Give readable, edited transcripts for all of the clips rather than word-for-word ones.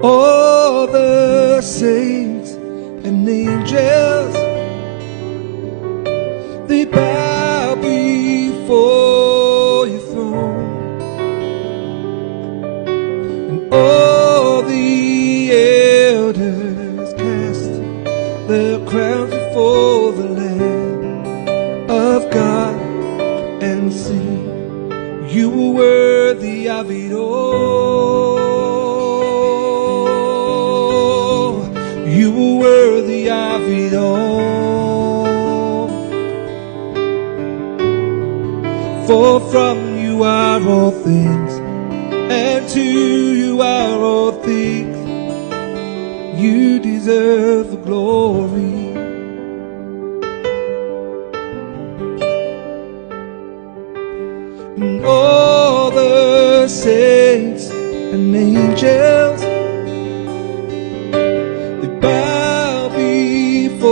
All the saints and angels, they bow before your throne, and all the elders cast their crowns before the Lamb of God and sing, you are worthy of it all. You are worthy of it all. For from you are all things, and to you are all things. You deserve the glory. And all the saints and angels, they bow before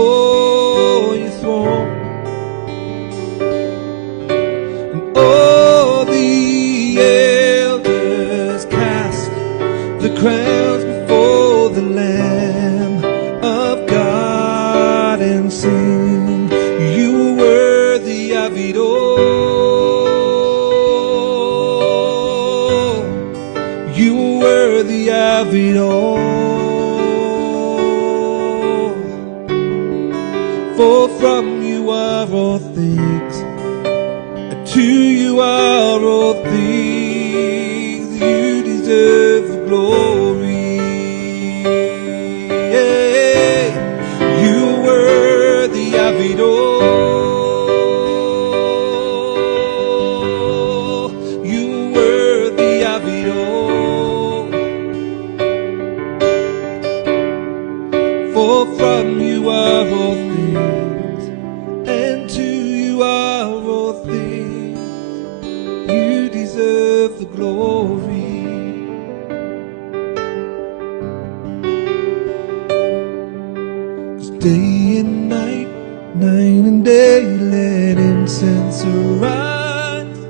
your throne, and all the elders cast the crowns before the Lamb of God and sing, you are worthy of it all. You are worthy of it all. For from you are all things, and to you are all things. You deserve the glory. Yeah. You are worthy of it all. You are worthy of it all. For from you are all things, and to you are all things. You deserve the glory. 'Cause day and night, night and day, let incense arise.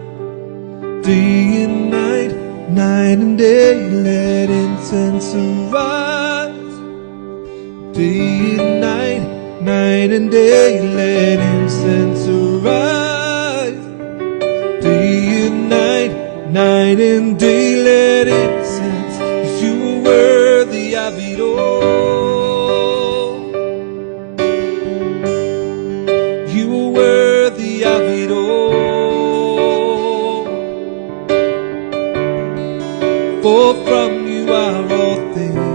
Day and night, night and day, let incense arise. Day and night, night and day, let incense arise. Day and night, night and day, let incense. 'Cause you are worthy of it all. You are worthy of it all. For from you are all things,